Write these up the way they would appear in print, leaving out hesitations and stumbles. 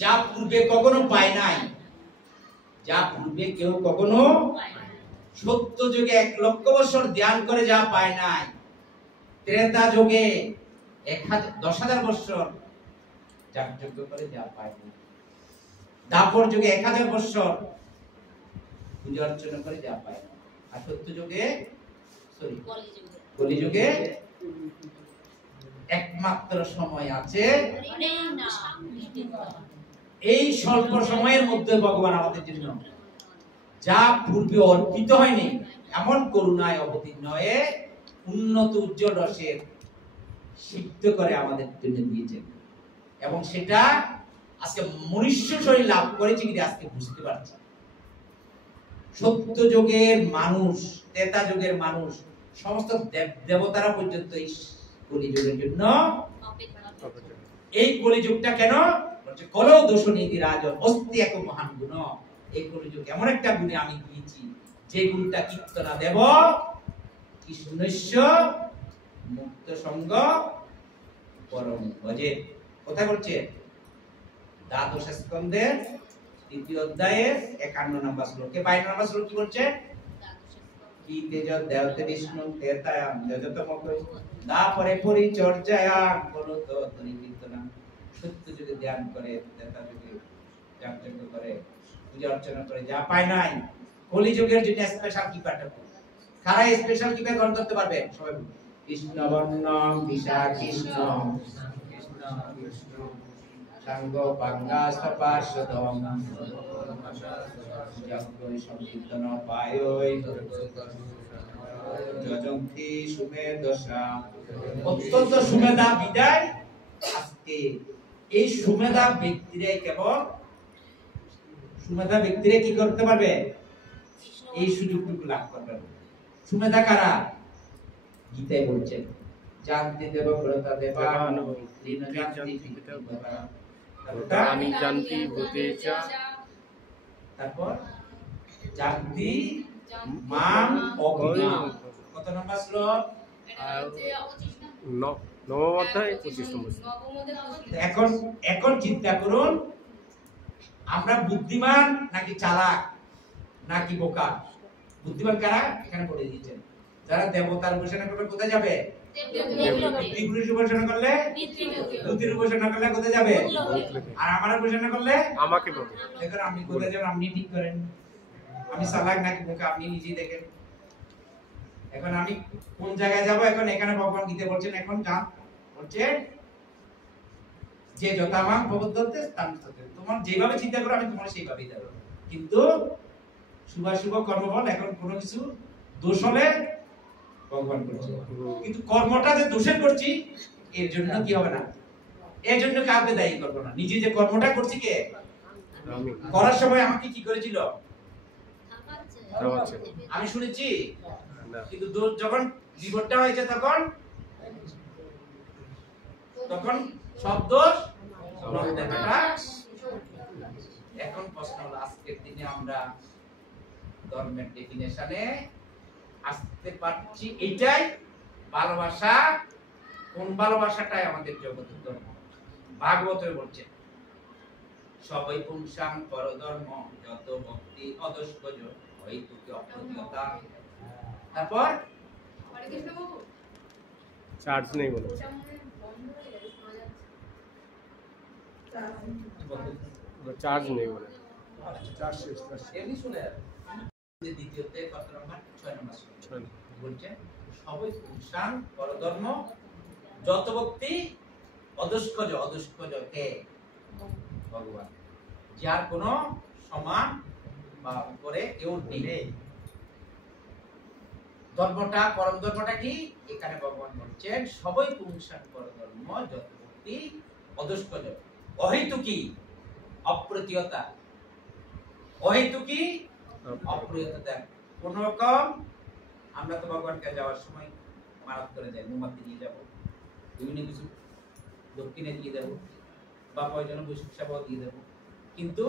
যা পূর্বে কখনো পায় নাই, যা পূর্বে কেউ কখনো সত্য যুগে 1 লক্ষ বছর ধ্যান করে যা পায় নাই, ত্রেতা যুগে 10,000 বছর যাগযজ্ঞ করে যা পায় নাই, দাপর যুগে 1000 বছর পূজা অর্চনা করে যা পায় না, আর সত্য যুগে কলি যুগে একমাত্র সময় আছে, এই স্বল্প সময়ের মধ্যে ভগবান আমাদের জন্য যা পূর্বে অর্পিত হয়নি এমন করুণায় অবতীর্ণ হয়ে উন্নত উজ্জ্বল রসের সিদ্ধ করে আমাদের জন্য দিয়েছেন, এবং সেটা আজকে মনুষ্য শরীর লাভ করেছে কিন্তু আজকে বুঝতে পারছি। সত্য যুগের মানুষ, ত্রেতা যুগের মানুষ, সমস্ত দেবতারা পর্যন্ত এই কলিযুগের জন্য, এই কলিযুগটা কেন বলছে কলৌ দোষ নীতি রাজন অস্তি এক মহান গুণ, এই কলিযুগ এমন একটা গুণে আমি দিয়েছি যে গুণটা কীর্তনা দেব কৃষ্ণস্য মুক্ত সঙ্গ পরম ভজে। কোথায় বলছে? দ্বাদশ স্কন্ধের 3য় অধ্যায়ের 51 নম্বর শ্লোকে। 52 নম্বর শ্লোক কি বলছে? কি তেজ দেবতে বিষ্ণু তেতায়াম যজতমকৈ তারপরে পরিচর্যায়াম করত তরি কীর্তনা। সত্য যুগে ধ্যান করে, ত্রেতা যুগে যাগযজ্ঞ করে, পূজা অর্চনা করে যা পায় নাই, কলি যুগের জন্য স্পেশাল কি পাঠ করবে? কারা স্পেশাল কি গ্রহণ করতে পারবে? সবাই কৃষ্ণ বর্ণম বিশা কৃষ্ণ কৃষ্ণ কৃষ্ণ সাঙ্গ পাঙ্গাস্ত পার্শ্বদম যজ্ঞ সংকীর্তন পায়ৈ যজন্তি সুমেধসা। অত্যন্ত সুমেধা বিদায়। আজকে এই সুমেধা ব্যক্তিরাই কেবল সুমেধা ব্যক্তিরা কি করতে পারবে? এই সুযোগটুকু লাভ করবে। সুমেধা কারা? গীতায় বলছেন জানতি দেব ব্রতা দেবা লীন জানতি পিতা দেবা আমি জানতি ভূতেচা। তারপর জানতি মাম অজ্ঞা। কত নম্বর শ্লোক? নবম অধ্যায় 25 নম্বর। এখন চিন্তা করুন, আমরা বুদ্ধিমান নাকি চালাক নাকি বোকা? বুদ্ধিমান কারা? এখানে বলে দিয়েছেন। যারা দেবতার উপাসনা করবে কোথায় যাবে? পিতৃপুরুষ উপাসনা করলে বুদ্ধির উপাসনা করলে কোথায় যাবে? আর আমার উপাসনা করলে আমাকে বলুন। দেখুন আপনি কোথায় যাবেন আপনি ঠিক করেন। আমি চালাক নাকি বোকা আপনি নিজেই দেখেন। এখন আমি কোন জায়গায় যাব? এখন এখানে ভগবান গীতা বলছেন এখন যান, বলছে যে যথামাং ভবদ্দত্তে তামস্ততে। তোমার যেভাবে চিন্তা করো আমি তোমার সেইভাবেই দেব। কিন্তু শুভ কর্মফল এখন কোনো কিছু দোষ হলে ভগবান করছে, কিন্তু কর্মটা যে দোষে করছি এর জন্য কি হবে না, এর জন্য কাউকে দায়ী করব না। নিজে যে কর্মটা করছি কে করার সময় আমাকে কি করেছিল আমি শুনেছি, কিন্তু যখন জীবনটা হয়েছে তখন সব দোষ। এখন প্রশ্ন হলো আজকের দিনে আমরা ধর্মের ডেফিনেশনে আসতে পারছি এটাই ভালোবাসা। কোন ভালোবাসাটাই আমাদের জগতের ধর্ম? ভাগবতে বলছে সবই পুংসাং পরধর্ম যত ভক্তি অদস্কজ হইতুকি অপ্রতিহতা। তারপর চার্জ নেই বলে চার্জ নেই বলে চার্জ শেষ। এমনি শুনে দ্বিতীয়তে কত নম্বর? 6 নম্বর বলছে সবই পুংসাং পরধর্ম যত ভক্তি অদস্কজ। অদস্কজ কে? ভগবান, যার কোনো সমান বা উপরে কেউ নেই। ধর্মটা পরম ধর্মটা কি? এখানে ভগবান বলছেন সবই পুংসাং পরধর্ম যত ভক্তি অদস্কজ অহেতুকি অপ্রতিহতা। অহেতুকি অপ্রতিহতা কোন রকম। আমরা তো ভগবানকে যাওয়ার সময় মানত করে যাই, মোমবাতি নিয়ে যাবো, বিভিন্ন কিছু দক্ষিণে দিয়ে দেবো বা প্রয়োজনে বৈষ্ণব সেবাও দিয়ে দেবো, কিন্তু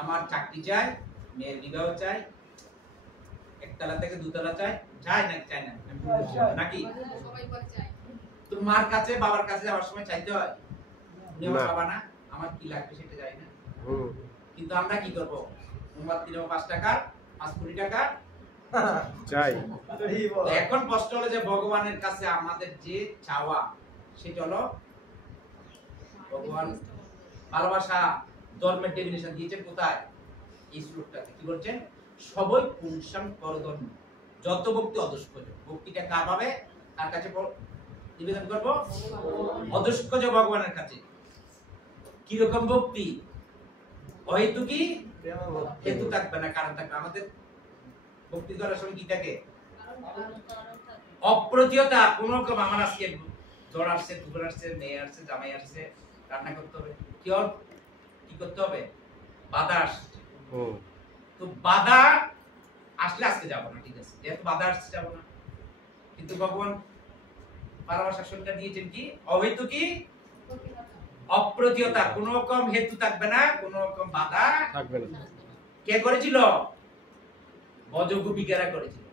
আমার চাকরি চাই, মেয়ের বিবাহ চাই, একতলা থেকে দুতলা চাই, চাই না চাই না নাকি? তোর মার কাছে বাবার কাছে যাওয়ার সময় চাইতে হয়, উনি আমার বাবা না, আমার কি লাগবে সেটা জানি না, হুম। কিন্তু আমরা কি করব? মোমবাতি দিলেও 5 টাকা 5 কোটি টাকা চাই। তো এখন প্রশ্ন হলো যে ভগবানের কাছে আমাদের যে চাওয়া সেটা হলো ভগবান ভালোবাসা ধর্মের ডেফিনিশন দিয়েছেন কোথায়? এই শ্লোকটাতে কি বলছেন? সবই পুংসাং পরধর্ম, যত ভক্তি অদস্কজ। ভক্তিটা কার ভাবে তার কাছে নিবেদন করব? অদস্কজ ভগবানের কাছে। কি রকম ভক্তি? অহেতুকি হেতু থাকবে না, কারণ থাকবে। আমাদের ভক্তি করার সময় কি থাকে? অপ্রতিহতা। কোন রকম আমার আজকে জ্বর আসছে, দুপুর আসছে, মেয়ে আসছে, জামাই আসছে, রান্না করতে হবে, কি করতে হবে? বাধা আসছে। তো বাধা আসলে আজকে যাবো না, ঠিক আছে, যেহেতু বাধা আসছে যাবো না। কিন্তু ভগবান ভালোবাসার সংজ্ঞা দিয়েছেন কি? অহেতুকি অপ্রতিহতা, কোন রকম হেতু থাকবে না, কোন রকম বাধা থাকবে না। কে করেছিল? বজগোপিকারা করেছিল।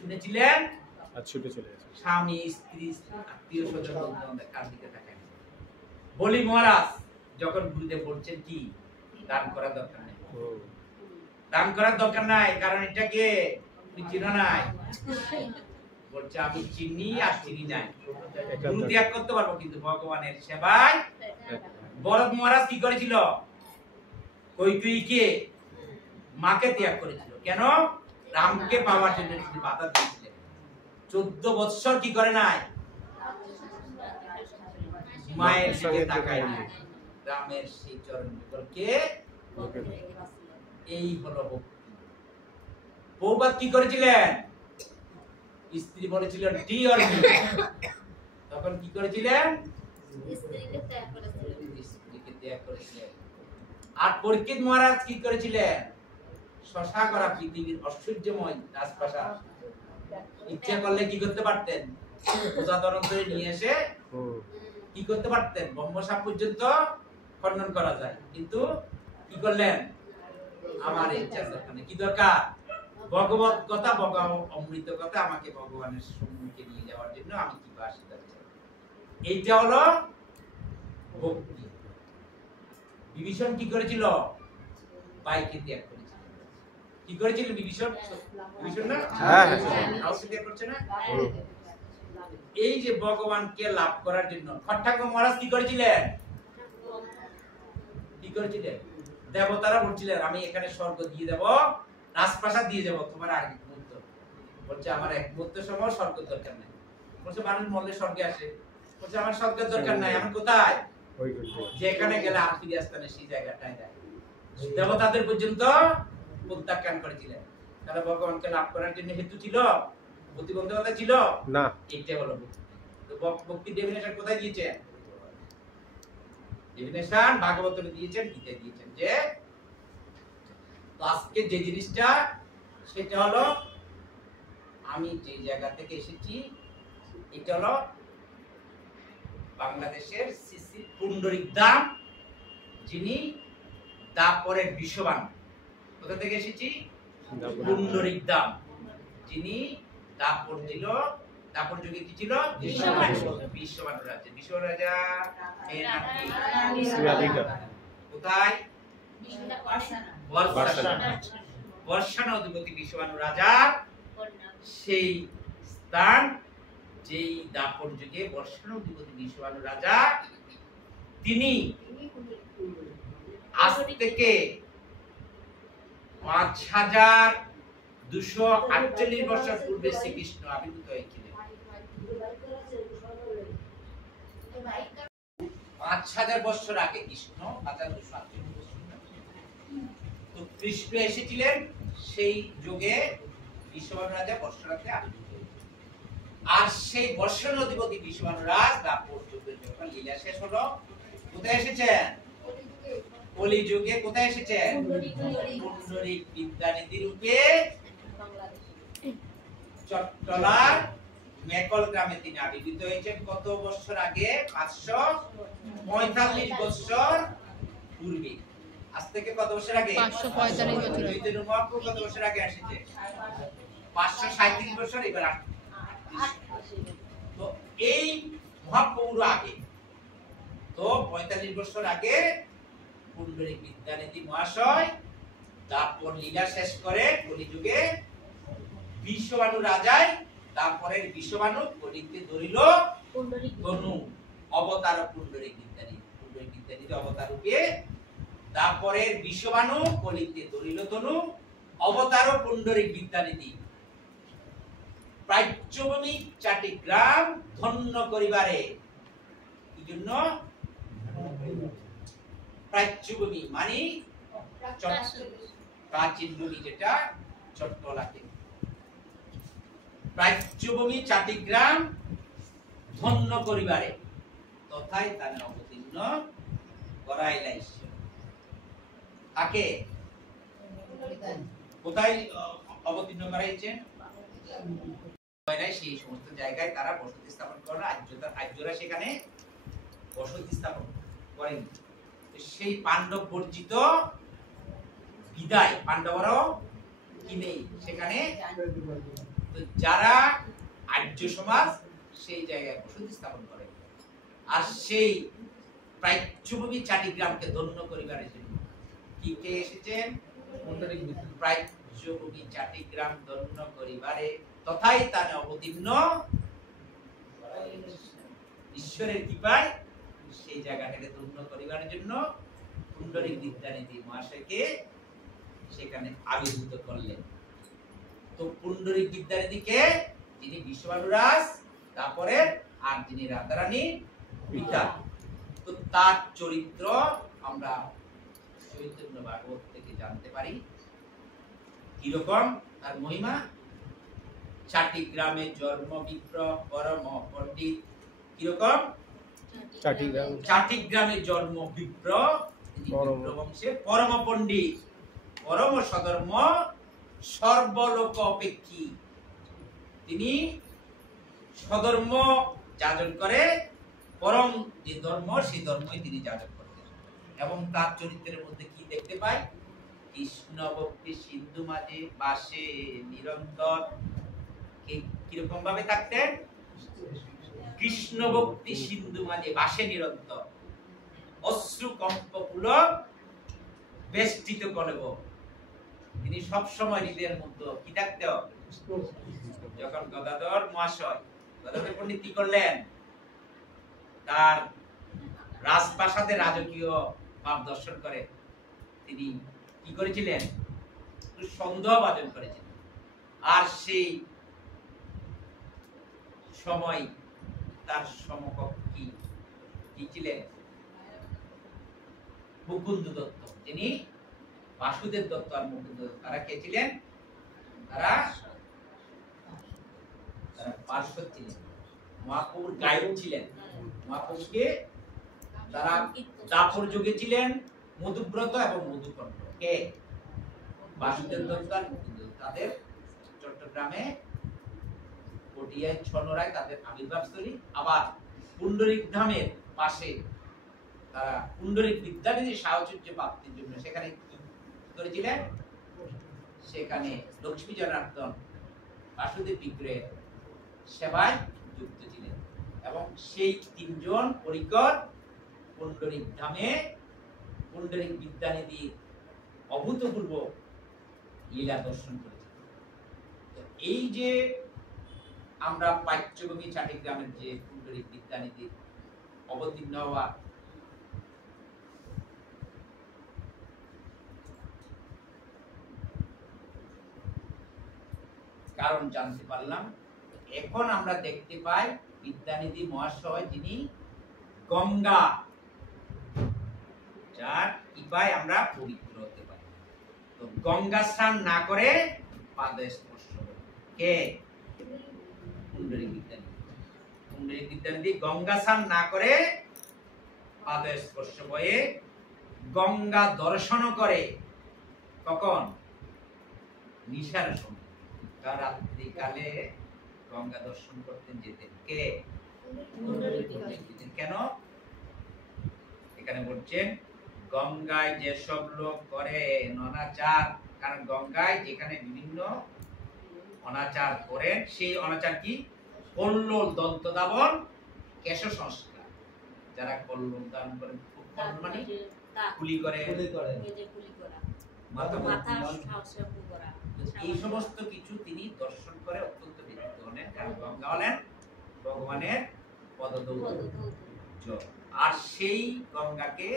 শুনেছিলেন আর ছুটে চলে গেছে। স্বামী, স্ত্রী, আত্মীয় স্বজন কার দিকে তাকায়। বলি মহারাজ যখন গুরুদেব বলছেন কি দান করার দরকার নেই, দান করার দরকার নাই, কারণ এটাকে তুমি চিনো নাই। বলছে আমি চিনি আর চিনি নাই। গুরু ত্যাগ করতে পারবো, কিন্তু ভগবানের সেবায়। বরদ মহারাজ কি করেছিল? কৈকেয়ীকে মাকে ত্যাগ করেছিল। কেন? রামকে পাওয়ার জন্য তিনি বাধা দিয়েছিলেন। 14 বৎসর কি করে নাই? মায়ের দিকে তাকায় নাই। রামের সেই চরণ যুগলকে। এই হলো ভক্তি। বহুবাদ কি করেছিলেন? স্ত্রী বলেছিলেন ডি অর মি, তখন কি করেছিলেন? স্ত্রীকে ত্যাগ করেছিলেন। আর পরীক্ষিত মহারাজ কি করেছিলেন? শশা করা পৃথিবীর ঐশ্বর্যময় রাজপ্রাসাদ ইচ্ছা করলে কি করতে পারতেন? প্রজাতরণ করে নিয়ে এসে কি করতে পারতেন? ব্রহ্মসাপ পর্যন্ত খণ্ডন করা যায়। কিন্তু কি করলেন? আমার ইচ্ছা দরকার নেই। কি দরকার? ভগবত কথা, অমৃত কথা আমাকে ভগবানের সম্মুখে নিয়ে যাওয়ার জন্য আমি কি বাসি করছি। এইটা হলো ভক্তি। বিভীষণ কি করেছিল? বাইকে ত্যাগ করেছিল। কি করেছিল বিভীষণ? বিভীষণ না? হ্যাঁ, কাউকে ত্যাগ করছে না? এই যে ভগবানকে লাভ করার জন্য খট্টাঙ্গ মহারাজ কি করেছিলেন? কি করেছিলেন? দেবতারা বলছিলেন আমি এখানে স্বর্গ দিয়ে দেব, রাজপ্রাসাদ দিয়ে দেব, তোমার আর এক মুহূর্ত। বলছে আমার এক মুহূর্ত সময় স্বর্গ দরকার নাই। বলছে মানুষ মরলে স্বর্গে আসে। বলছে আমার স্বর্গের দরকার নাই, আমি কোথায়? যেখানে গেলে আর ফিরে আসতে না, সেই জায়গাটায় যায়। দেবতাদের পর্যন্ত প্রত্যাখ্যান করেছিলেন। তাহলে ভগবানকে লাভ করার জন্য হেতু ছিল? প্রতিবন্ধকতা ছিল না। এইটা হলো ভক্তি। তো ভক্তি ডেফিনেশন কোথায় দিয়েছেন? ডেফিনেশন ভাগবতে দিয়েছেন, গীতায় দিয়েছেন। যে আজকে যে জিনিসটা সেটা হলো আমি যে জায়গা থেকে এসেছি, এটা হলো বাংলাদেশের শ্রী পুণ্ডরিক দাম, যিনি দাপরের বিশ্ববান। কোথা থেকে এসেছি? পুণ্ডরিক দাম, যিনি দাপর ছিল। দাপর যুগে কি ছিল? বিশ্ববান রাজা। বিশ্ববান রাজা এর নাম কি? কোথায়? বর্ষানা অধিপতি বিশ্ববান রাজা। সেই স্থান যেই দাপর যুগে বর্ষানা অধিপতি বিশ্ববান রাজা, তিনি আজ থেকে 5248 বছর পূর্বে শ্রীকৃষ্ণ আবির্ভূত হয়েছিলেন। 5000 বছর আগে কৃষ্ণ, 5248 বছর। তো কৃষ্ণ এসেছিলেন সেই যুগে বিশ্ববান রাজা বর্ষানাতে আবির্ভূত হয়েছিলেন। আর সেই বর্ষানা অধিপতি বিশ্ববান রাজ দাপর যুগের যখন লীলা শেষ হলো, কোথায় এসেছেন? কলি যুগে। কোথায় এসেছেন? পুণ্ডরিক বিদ্যানিধি রূপে চট্টলার মেকল গ্রামে তিনি আবির্ভূত হয়েছেন। কত বছর আগে? 545 বছর পূর্বে। আজ থেকে কত বছর আগে? 545 বছর। চৈতন্য মহাপ্রভু কত বছর আগে এসেছে? 537 বছর। এবার তো এই মহাপ্রভুর আগে তো 45 বছর আগে পুণ্ডরিক বিদ্যানিধি মহাশয় তারপর লীলা শেষ করে কলিযুগে বিশ্ববানু রাজায় তারপরের বিশ্ববানু কলিতে ধরিল ধনু অবতার পুণ্ডরিক বিদ্যানিধি অবতারকে তারপরের বিশ্ববানু কলিতে ধরিল ধনু অবতার পুণ্ডরিক বিদ্যানিধি প্রাচ্যভূমি চাটিগ্রাম ধন্য করিবারে কি জন্য প্রাচ্যভূমি মানে প্রাচীন ভূমি যেটা চট্টলাকে প্রাচ্যভূমি চাটিগ্রাম ধন্য করিবারে তথায় তানে অবতীর্ণ করাইলাই তাকে কোথায় অবতীর্ণ করাইছেন সেই সমস্ত জায়গায় তারা বসতি স্থাপন করেন আর্যরা সেখানে বসতি স্থাপন করেন সেই পাণ্ডব বর্জিত বিদায় পাণ্ডবরাও কি নেই সেখানে যারা আর্য সমাজ সেই জায়গায় বসতি স্থাপন করে আর সেই প্রাচ্যভূমি চাটিগ্রামকে ধন্য করিবার জন্য কি কে এসেছেন প্রাচ্যভূমি চাটিগ্রাম ধন্য করিবারে তথায় তানে অবতীর্ণ ঈশ্বরের কৃপায় সেই জায়গাটাকে ধন্য করিবার জন্য পুণ্ডরিক বিদ্যানিধি মহাশয়কে সেখানে আবির্ভূত করলেন তো পুণ্ডরিক বিদ্যানিধিকে যিনি বিশ্ববানুরাজ তারপরে আর যিনি রাধারানী পিতা তো তার চরিত্র আমরা চৈতন্য ভাগবত থেকে জানতে পারি কিরকম তার মহিমা চাটিগ্রামে জন্ম বিপ্র পরম পণ্ডিত কিরকম চাটিগ্রামে জন্ম বিপ্র বংশে পরম পণ্ডিত পরম সধর্ম সর্বলোক অপেক্ষী তিনি স্বধর্ম যাজন করে পরম যে ধর্ম সেই ধর্মই তিনি যাজন করতেন এবং তার চরিত্রের মধ্যে কি দেখতে পাই কৃষ্ণ ভক্তি সিন্ধু মাঝে বাসে নিরন্তর কিরকম ভাবে থাকতেন কৃষ্ণ ভক্তি সিন্ধু মাঝে বাসে নিরন্তর অশ্রু কম্প পুলক বেষ্টিত কলেব তিনি সব সময় হৃদয়ের মধ্যে কি থাকতে যখন গদাধর মহাশয় গদাধর পণ্ডিত কি করলেন তার রাজপ্রাসাদে রাজকীয় ভাব দর্শন করে তিনি কি করেছিলেন সন্দেহ ভাজন করেছিলেন আর সেই সময় তার সমকক্ষী কি ছিলেন মুকুন্দ দত্ত তিনি বাসুদেব দত্ত আর মুকুন্দ দত্ত তারা কে ছিলেন তারা পার্শ্বদ ছিলেন মহাপ্রভুর গায়ক ছিলেন মহাপ্রভুকে তারা দাপর যুগে ছিলেন মধুব্রত এবং মধুকণ্ঠ কে বাসুদেব দত্ত আর মুকুন্দ দত্ত তাদের চট্টগ্রামে পটিয়ায় ছনরায় তাদের আবির্ভাবস্থলী আবার পুণ্ডরিক ধামের পাশে তারা পুণ্ডরিক বিদ্যানিধি সাহচর্য প্রাপ্তির জন্য সেখানে কি করেছিলেন সেখানে লক্ষ্মী জনার্দন বাসুদেব বিগ্রহের সেবায় যুক্ত ছিলেন এবং সেই তিনজন পরিকর পুণ্ডরিক ধামে পুণ্ডরিক বিদ্যানিধি অভূতপূর্ব লীলা দর্শন করেছেন এই যে আমরা প্রাচ্যভূমি চাটিগ্রামের যে পুণ্ডরিক বিদ্যানিধির অবতীর্ণ হওয়া কারণ জানতে পারলাম এখন আমরা দেখতে পাই বিদ্যানিধি মহাশয় যিনি গঙ্গা যার কৃপায় আমরা পবিত্র হতে পারি তো গঙ্গা স্নান না করে পাদ স্পর্শ কে পুণ্ডরিক বিদ্যানিধি গঙ্গা স্নান না করে পাদ স্পর্শ হয়ে গঙ্গা দর্শন করে কখন নিশার সময় রাত্রি কালে গঙ্গা দর্শন করতেন যেতেন কে কেন এখানে বলছেন গঙ্গায় যেসব লোক করে অনাচার কারণ গঙ্গায় যেখানে বিভিন্ন অনাচার করেন সেই অনাচার কি কল্লোল দন্ত দাবন কেশ সংস্কার যারা কলম দান করেন, কলম মানে কুলি করে, এই সমস্ত কিছু তিনি দর্শন করে অত্যন্ত ব্যতীত হলেন, কারণ গঙ্গা হলেন ভগবানের পদদৌর্য। আর সেই গঙ্গাকে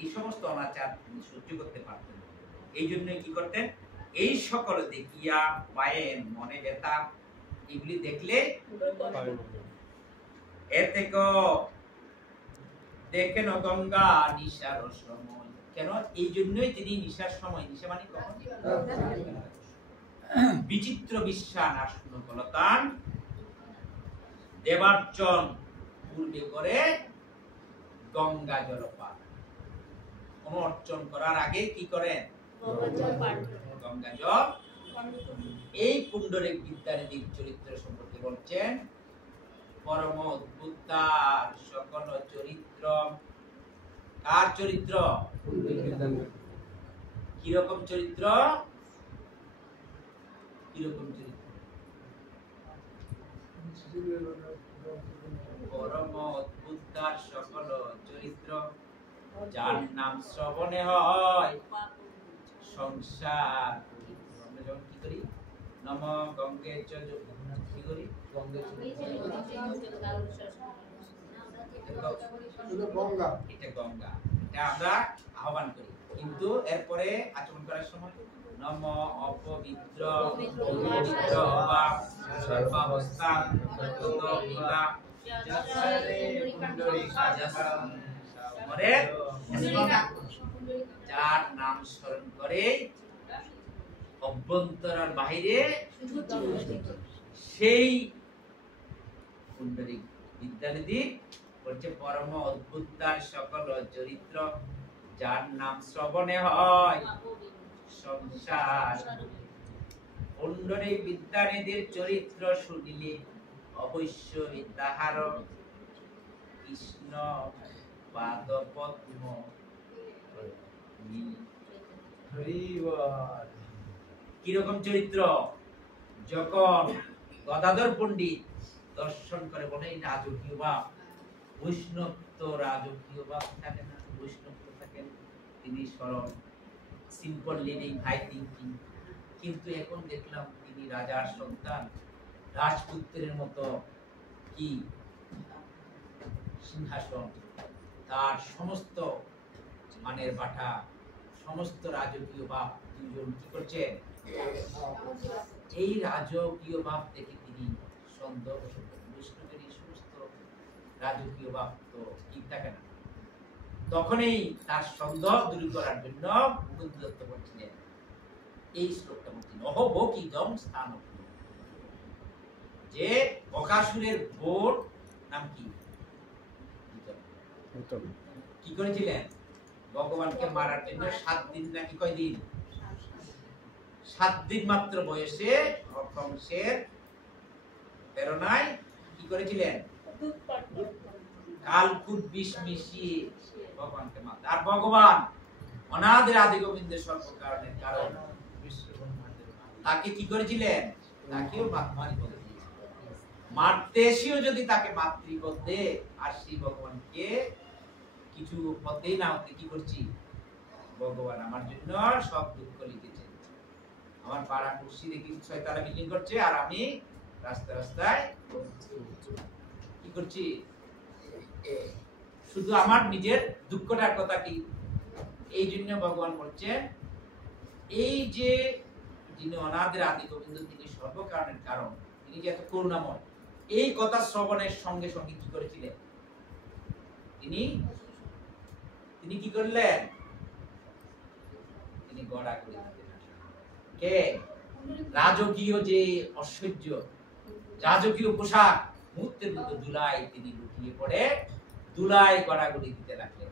এই সমস্ত অনাচার তিনি সহ্য করতে পারতেন। এই জন্য কি করতেন, এই সকল দেখিয়া পায়েন মনে ব্যথা, এগুলি দেখলে এর থেকে দেখেন গঙ্গা নিশার সময়। কেন? এই জন্যই তিনি নিশার সময়, নিশা মানে কখন, বিচিত্র বিশ্বান আসন কলতান দেবার্চন পূর্বে করে গঙ্গা জলপান। কোন অর্চন করার আগে কি করেন? গঙ্গা জল। এই পুণ্ডরিক বিদ্যানিধির চরিত্র সম্পর্কে বলছেন, পরম অদ্ভুত তার সকল চরিত্র। কার চরিত্র? কিরকম চরিত্র? কিরকম চরিত্র? পরম অদ্ভুত তার সকল চরিত্র, যার নাম শ্রবণে হয় সংসার। আমরা যখন কি করি, নম গঙ্গে চ, কি করি? এটা গঙ্গা, এটা আমরা আহ্বান করি, কিন্তু এরপরে আচরণ করার সময় নম অপবিত্র পবিত্র হওয়া সর্বাবস্থান ততোবিদা যার নাম স্মরণ করে অভ্যন্তর আর বাহিরে সেই পুণ্ডরিক বিদ্যানিধি বলছে, পরম অদ্ভুত তার সকল চরিত্র, যার নাম শ্রবণে হয় সংসার। পুণ্ডরিক বিদ্যানিধির চরিত্র শুনিলে অবশ্যই তাহার কৃষ্ণ পাদপদ্ম। কিরকম চরিত্র? যখন গদাধর পণ্ডিত দর্শন করে বলে এই রাজকীয় ভাব, বৈষ্ণব তো রাজকীয় ভাব থাকে না, বৈষ্ণব তো থাকেন তিনি সরল, সিম্পল লিভিং, হাই থিঙ্কিং। কিন্তু এখন দেখলাম তিনি রাজার সন্তান, রাজপুত্রের মতো কি সিংহাসন, তার সমস্ত মানের বাটা, সমস্ত রাজকীয় ভাব দুজন কি করছে, এই রাজকীয় ভাব দেখে তিনি সন্দেহ পোষণ করেন। বৈষ্ণবের এই সমস্ত রাজকীয় ভাব তো ঠিক থাকে না। তখনই তার সন্দেহ দূর করার জন্য মুকুন্দ দত্ত বলছিলেন এই শ্লোকটা, বলছেন অহভোগিদম স্থান, যে বকাসুরের বোন নাম কি, কি করেছিলেন? ভগবানকে মারার জন্য 7 দিন নাকি কয়দিন, 7 দিন মাত্র বয়সে কংসের প্রেরণায় কি করেছিলেন? কালকুট বিষ মিশিয়ে ভগবানকে মারতে। আর ভগবান অনাদি আদি গোবিন্দ সর্বকারণের কারণ, তাকে কি করেছিলেন? তাকেও মাতৃপদ দিয়েছিলেন। মারতে এসেও যদি তাকে মাতৃপদ দে, আর সেই ভগবানকে কিছু পদে না হতে কি করছি, ভগবান আমার জন্য সব দুঃখ লিখেছেন। আমার পাড়া কুর্সি দেখি 6 তলা বিল্ডিং করছে, আর আমি রাস্তায় রাস্তায় কি করছি, শুধু আমার নিজের দুঃখটার কথা কি। এই জন্য ভগবান বলছেন, এই যে যিনি অনাদের আদি গোবিন্দ, তিনি সর্বকারণের কারণ, তিনি যে এত করুণাময়, এই কথা শ্রবণের সঙ্গে সঙ্গে কি করেছিলেন? তিনি কি করলেন? তিনি গড়া করে দিলেন। কে? রাজকীয় যে ঐশ্বর্য, রাজকীয় পোশাক, মুহূর্তের মতো দুলাই তিনি লুটিয়ে পড়ে দুলাই গড়াগড়ি দিতে লাগলেন।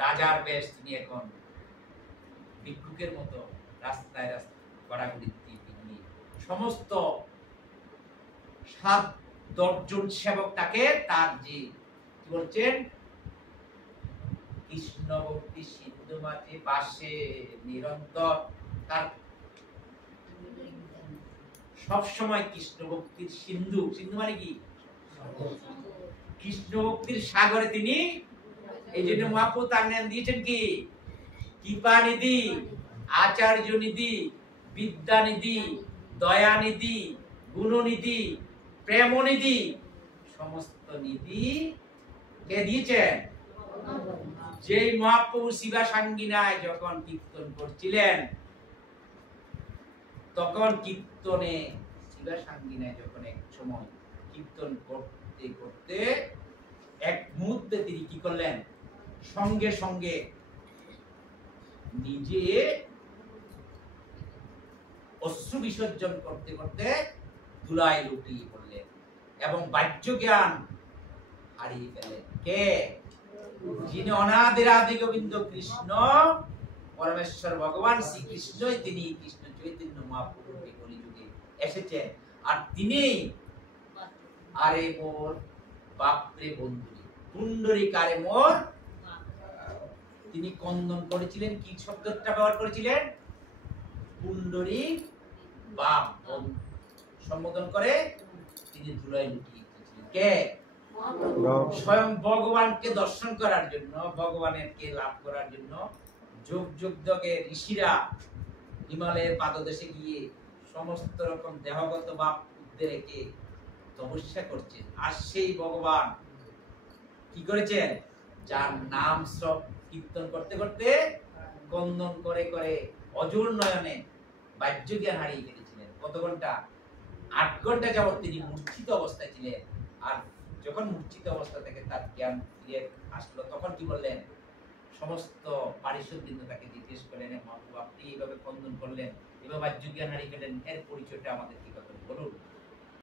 রাজার বেশ তিনি এখন ভিক্ষুকের মতো রাস্তায় রাস্তায় গড়াগড়ি দিতে, তিনি সমস্ত 7-10 জন সেবক তাকে, তার যে কি বলছেন, কৃষ্ণ ভক্তি সিন্ধু মাঝে বাসে নিরন্তর, তার সব সময় কৃষ্ণ ভক্তির সিন্ধু, সিন্ধু মানে কি, কৃষ্ণ ভক্তির সাগরে তিনি এই জন্য মহাপ্রভু তার নাম দিয়েছেন কি কৃপানিধি, আচার্য নিধি, বিদ্যানিধি, দয়ানিধি, গুণনিধি, প্রেমনিধি, সমস্ত নিধি কে দিয়েছেন? যেই মহাপ্রভু শিবা সাঙ্গিনায় যখন কীর্তন করছিলেন, তখন কীর্তনে শিবা সাঙ্গিনায় যখন এক সময় কীর্তন করতে করতে এক মুহূর্তে তিনি কি করলেন, সঙ্গে সঙ্গে নিজে অশ্রু বিসর্জন করতে করতে ধুলায় লুটিয়ে পড়লেন এবং বাহ্য জ্ঞান হারিয়ে ফেলেন। কে? যিনি অনাদির আদি গোবিন্দ কৃষ্ণ পরমেশ্বর ভগবান শ্রীকৃষ্ণই তিনি কৃষ্ণ চৈতন্য মহাপ্রভু কলিযুগে এসেছেন। আর তিনি আরে মোর বাপরে বন্ধুরি পুণ্ডরিক আরে মোর, তিনি কন্দন করেছিলেন, কি শব্দটা ব্যবহার করেছিলেন? পুণ্ডরিক বাপ সম্বোধন করে তিনি ধুলায় লুটিয়ে দিয়েছিলেন। কে? স্বয়ং ভগবানকে দর্শন করার জন্য, ভগবানের কে লাভ করার জন্য যুগ যুগ ধরে ঋষিরা হিমালয়ের পাদদেশে গিয়ে সমস্ত রকম দেহগত বাপ উদ্রেকে তপস্যা করছেন। আর সেই ভগবান কি করেছেন? যার নাম সব কীর্তন করতে করতে কন্দন করে করে অজর নয়নে বাহ্য জ্ঞান হারিয়ে ফেলেছিলেন। কত ঘন্টা? 8 ঘন্টা যাবত তিনি মূর্ছিত অবস্থায় ছিলেন। আর যখন মূর্ছিত অবস্থা থেকে তার জ্ঞান ফিরে আসলো, তখন কি বললেন? সমস্ত পারিষদবৃন্দ তাকে জিজ্ঞেস করলেন, মহাপ্রভু আপনি এইভাবে কন্দন করলেন, এভাবে বাহ্য জ্ঞান হারিয়ে ফেলেন, এর পরিচয়টা আমাদের কি কথা বলুন।